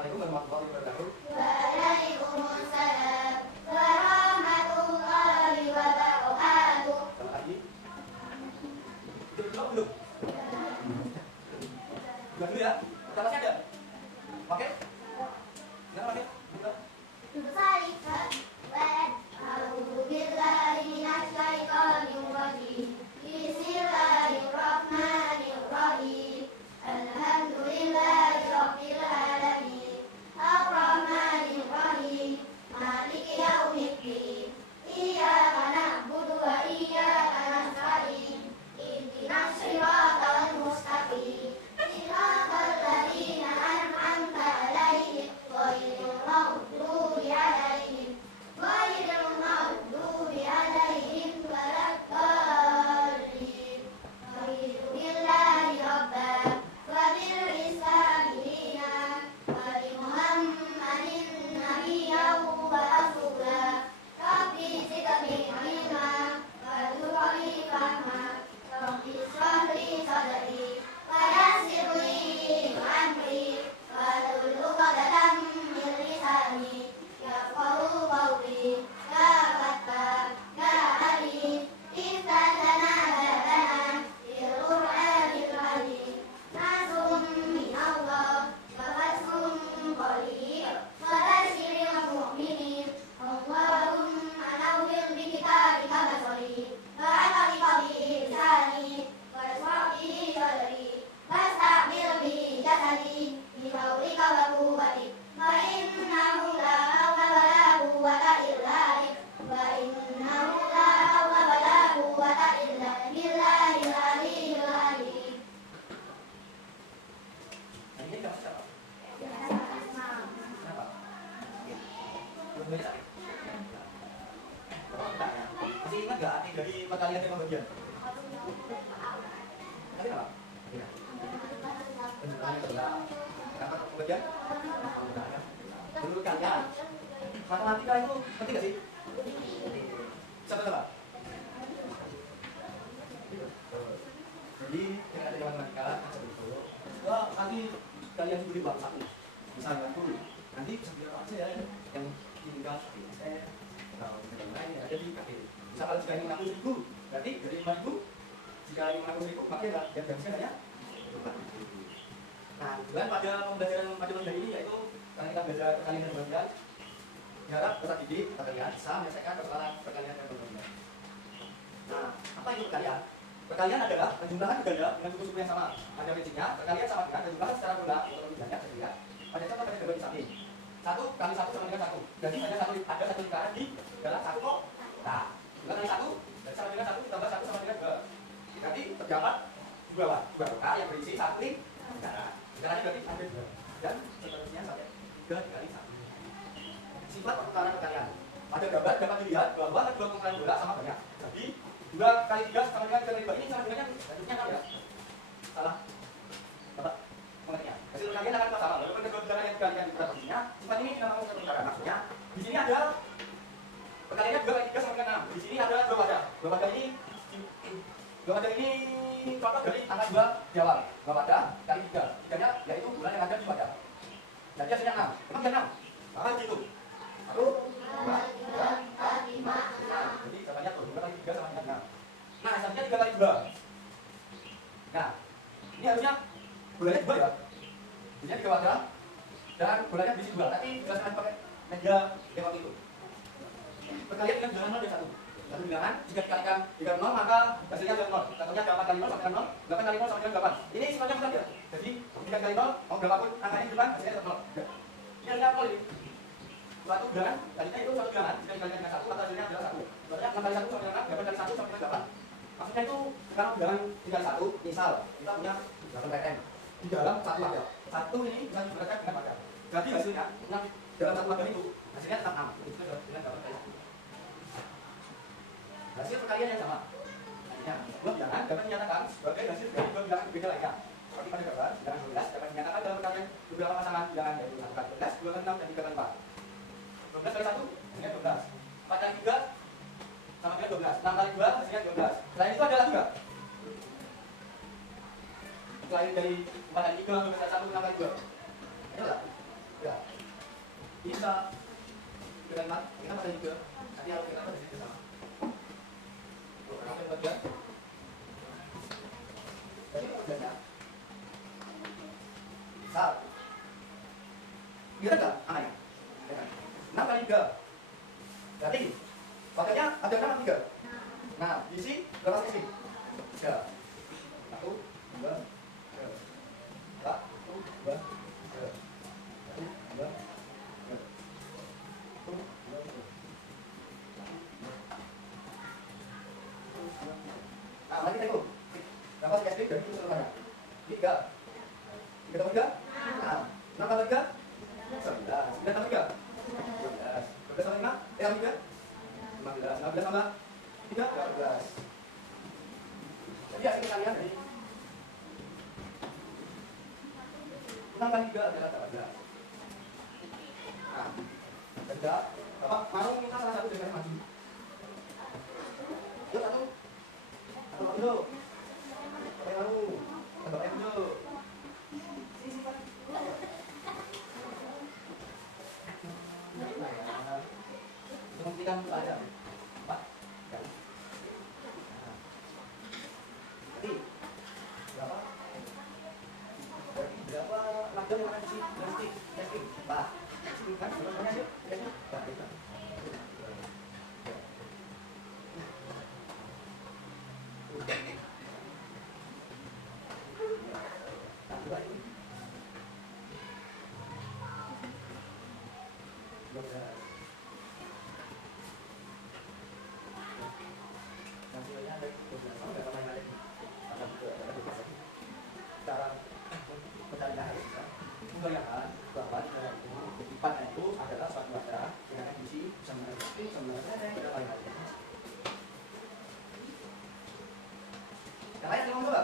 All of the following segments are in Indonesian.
Assalamualaikum warahmatullahi wabarakatuh. Waalaikumsalam warahmatullahi wabarakatuh. Selamat pagi. Duduk dulu. Duduk dulu ya. Pertama ada. Oke? Jangan pakai. Duduk. A'udzu billahi minasy syaithanir rajim. Bismillahirrahmanirrahim. Alhamdulillahi rabbil alamin. Ar-rahmanir rahim. Maliki yaumiddin. Iyyaka na'budu wa iyyaka nasta'in. Ihdinas siratal mustaqim. Siratal ladzina an'amta 'alaihim ghairil maghdubi 'alaihim waladdallin. Raditu billahi rabban wa bil islami dinan wa bi Muhammadin nabiyyan wa rasula. Rabbi zidni ilma warzuqni fahma. Rabbi shrah li sadri wa yassir li amri wahlul 'uqdatam min lisani yafqahu qawli. Ya Fatah, Ya Alim, iftahna lana bil Qur'anil Karim. Nasrun min Allah wa fathun qarib wa basyiril mu'minin. Allahumma nawwir bi kitabika basari wa 'ala bi lisani wa ishrah bihi sadri wasta'mil bihi jasadi bi hawlika wa quwwatik. Wa innahu la hawla wa la quwwata illa bik. Wa innahu la hawla wa la quwwata illa billahil aliyyil azim. Hari ini kamu siapa? Kenapa? Belum boleh sakit? Enggak ya? Masih ingat nggak arti dari perkalian dan pembagian? Tadi apa? Penjelasannya sebelah. Kenapa pembagian? Enggak ya? Menurut kalian, matematika itu penting nggak sih? Siapa coba? Jadi, ketika ada matematika, wah, nanti kalian beri bab satu, misalnya dulu, nanti bisa bilang aja ya, yang tinggal PSR, atau yang lain yang ada di KP. Misalkan jika ini 60.000, berarti dari 5.000, jika ini 60.000, maka yang habiskan hanya 4.000. Nah, kemudian pada pembelajaran matematika ini yaitu karena kita belajar perkalian dan pembagian, diharap peserta didik kalian bisa menyelesaikan perkalian dan pembagian. Nah, apa itu perkalian? Perkalian adalah penjumlahan ganda dengan suku-suku yang sama. Ada prinsipnya, perkalian sama dengan penjumlahan secara ganda atau lebihnya sehingga pada contoh pada kedua di samping 1 kali 1 sama dengan 1. Jadi ada satu lingkaran di dalam satu kotak. 2 kali 1 sama dengan 1 ditambah 1 sama dengan 2. Berarti terdapat dua kotak yang berisi satu lingkaran. Lingkarannya berarti ada 2 dan seterusnya sampai 3 dikali 1. Sifat perputaran perkalian. Pada gambar dapat dilihat bahwa kedua pengumpulan bola sama banyak. Jadi 2 kali 3 sama dengan 3 kali 2 ini sama dengannya bentuknya sama ya? Salah? Dapat pengertian. Hasil perkalian akan sama. Walaupun kedua putaran yang dikalikan di posisinya, sifat ini dinamakan perputaran. Maksudnya di sini ada perkaliannya 2 kali 3 sama dengan 6. Di sini ada 2 wadah. 2 wadah ini contoh dari angka 2 di awal. 2 wadah kali 3. Tiganya yaitu bulan yang ada di wadah. Jadi hasilnya 6. Memang dia 6. Maka dihitung. 1, 2, 3, 4, 5, 6. Jadi jawabannya tuh 2 kali 3 sama dengan 6. Nah, hasilnya 3 kali 2. Nah, ini harusnya bulannya 2 ya. Jadi 3 wadah dan bulannya berisi 2. Tapi jelaskan pakai media lewat itu. Perkalian dengan bilangan 0 dan 1. Satu bilangan, jika dikalikan dengan 0 maka hasilnya adalah 0. Contohnya 8 kali 0 sama dengan 0, 8 kali 0 sama dengan 8. Ini sifatnya bukan ya. Jadi 3 kali 0, mau berapapun angkanya di depan hasilnya tetap 0. Ini hasilnya 0 ini. Suatu bilangan, tadinya itu suatu bilangan, jika dikalikan dengan 1 maka hasilnya adalah 1. Berarti 6 kali 1 sama dengan 6, 8 kali 1 sama dengan 8. Maksudnya itu sekarang bilangan 3 kali 1, misal kita punya 8 PTM di dalam satu wadah. 1 ini bisa dibedakan dengan wadah. Berarti hasilnya dalam satu wadah itu hasilnya tetap 6. Itu sudah dengan 8 kali 1. Hasil perkalian yang sama. Artinya, dua bilangan dapat dinyatakan sebagai hasil dari dua bilangan berbeda lainnya. Seperti pada gambar, bilangan 12 dapat dinyatakan dalam perkalian beberapa pasangan bilangan yaitu 1 kali 12, 2 kali 6, dan 3 kali 4. 12 kali 1 hasilnya 12. 4 kali 3 sama dengan 12. 6 kali 2 hasilnya 12. Selain itu ada lagi nggak? Selain dari 4 kali 3, 12 kali 1, 6 kali 2. Ada nggak? Ya. bisa kalimat kita pada juga nanti kalau kita pada sini sama yang bagian jadi bagiannya saat bisa nggak anaknya 6 kali 3 berarti pakainya ada 6 atau 3 nah diisi berapa sesi 3 1 2 3 1 2 nah, lagi tengok berapa sesi dari keseluruhannya 3 tambah 3 nah, 6 tambah 3 11 9 tambah 3 12 12 tambah 5 tambah 3 15 15 tambah 3 12 jadi hasil kalian dari 6 kali 3 adalah 18 nah kerja apa mau minta salah satu dari maju yuk satu atau dulu pakai mau atau dulu memberikan aja Pak ya. Jadi berapa lajur yang ada di sini testing Pak kan sebenarnya yuk Pak kita cara mencari membayangkan bahwa di dalam lipatnya itu adalah suatu wadah dengan edisi bisa mengerti sebenarnya tidak lain-lain. Yang lain ngomong coba.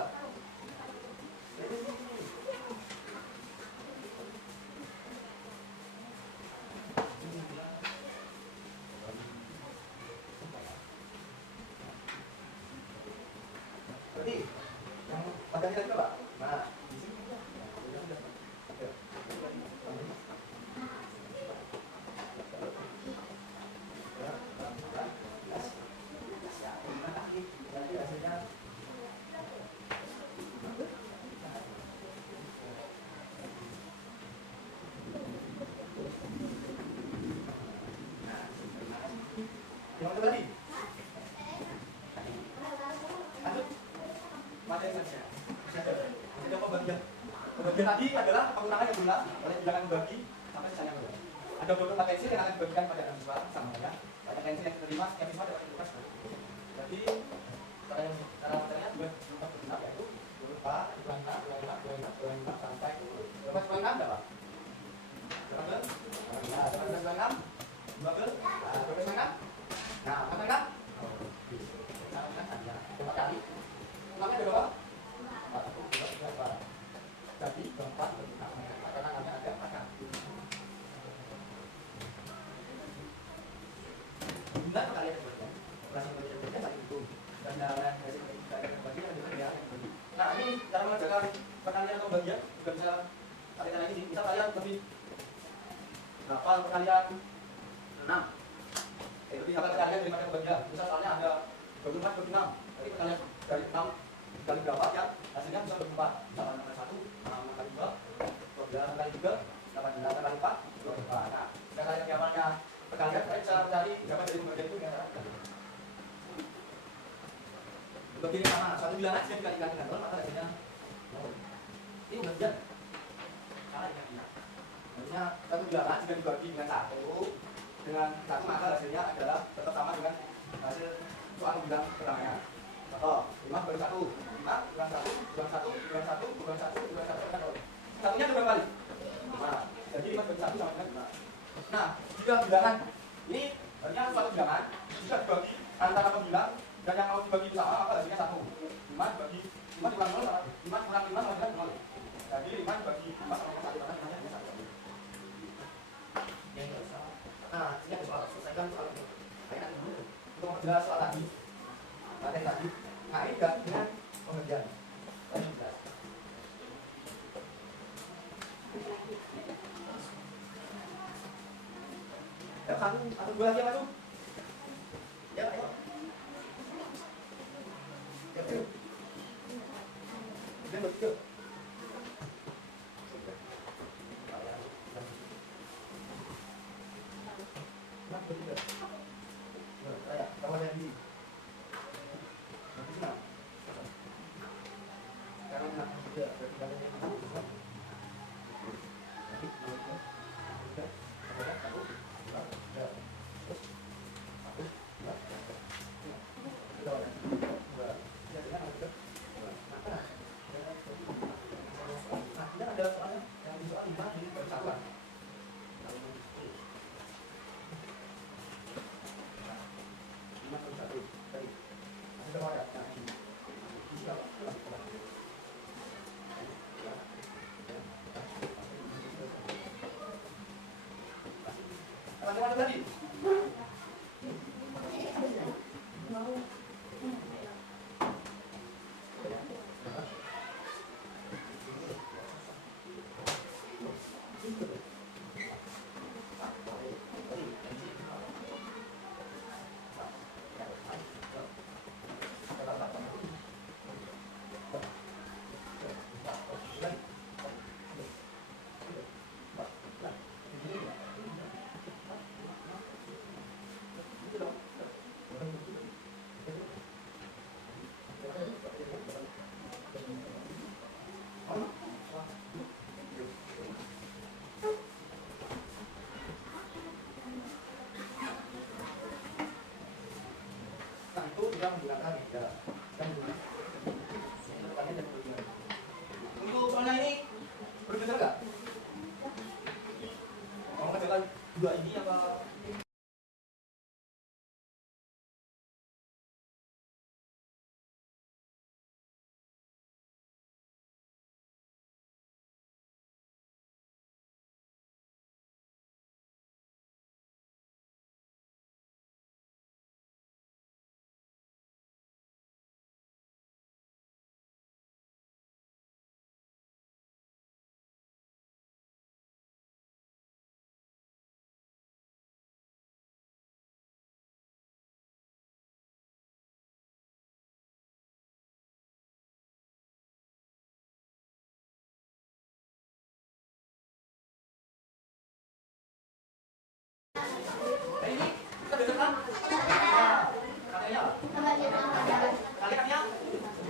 Berarti yang pada kita coba. Nah, di sini yang mana tadi? Lanjut. Materi saja. Saya coba bagian. Bagian tadi adalah pengurangan yang benar. Kalian jangan membagi sampai sisanya benar. Ada beberapa pensil yang akan dibagikan pada anak siswa sama ya. Banyak pensil yang diterima, setiap siswa dapat tugas. Jadi cara materinya juga tetap benar yaitu berupa 26 sampai berapa 26 enggak Pak? Berapa? Nah, 26 12 nah, apa enggak? Berapa kali? Namanya berapa? 4 jadi 4 karena namanya ada 4 kali. Benar kalian sebutkan. Operasi kerja tadi itu. Dan dalam dari bagian yang nah, ini cara mengerjakan perkalian atau bagian juga bisa kalian lagi nih. Misal kalian lebih berapa perkalian 6. Lebih apa perkalian daripada bagian. Misal soalnya ada 24 26. Jadi perkalian dari 6 kali berapa ya? Hasilnya bisa berubah. Misalnya kali 1, 6 kali 2, 12 kali 3, 8 kali 4, 24. Nah, kalian yang namanya perkalian, saya bisa mencari berapa dari pembagian itu yang saya lakukan. Untuk ini sama, suatu bilangan jika dikalikan dengan 0, maka hasilnya 0. Ini bagian. Salah ini. Maksudnya satu bilangan jika dibagi dengan 1 maka hasilnya adalah tetap sama dengan hasil soal bilang pertamanya. Contoh, 5 bagi 1, 5 kurang 1, kurang 1, kurang 1, kurang 1, kurang 1, satunya berapa kali? 5. Jadi 5 bagi 1 sama dengan 5. Nah, jika bilangan ini artinya suatu bilangan jika dibagi antara pembilang dan yang mau dibagi bersama maka hasilnya 1. 5 dibagi 5 kurang 0 sama 5 kurang 5 sama dengan 0. Jadi 5 dibagi 5 sama dengan 1 sama dengan 1. Nah, ini ada soal selesaikan soal ini. Saya dulu untuk menjelaskan soal tadi. Materi tadi. Nah, ini juga dengan pengerjaan. Tadi jelas. Ya, satu dua lagi yang masuk. Ya, ayo. Ya, ayo. Udah, betul. Nah, betul. Nah, kayak kawan yang di. Nanti sana. Sekarang nak juga bertingkatan yang itu. Nanti, udah. Satu, dua, tiga. Terus. Satu, dua, tiga. Dua, dua. Ya, dengan ada. Nah, tidak ada soalnya yang di soal 5 di persatuan. Nah, 5 per 1 tadi. Masih ada ada. Nah, ini. Ini siapa? Teman-teman tadi. Itu tidak menggunakan jarak dan untuk mana ini berbeda nggak? Mau mengerjakan dua ini apa? Nah, ini kita belajar katanya kalimatnya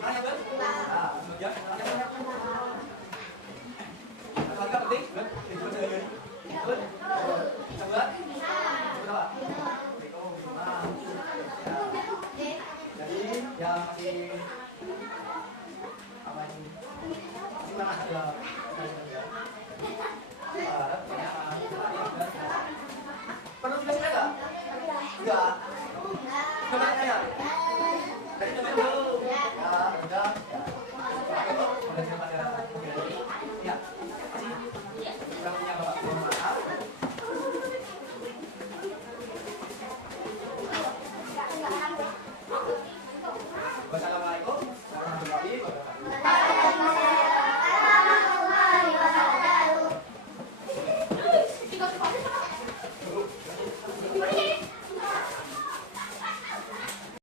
mana ber? Nah, kemudian katanya kalimat penting ber? Itu saja ini. Betul? Sebelah? Berapa? Jadi yang masih apa ini? Masih mana ada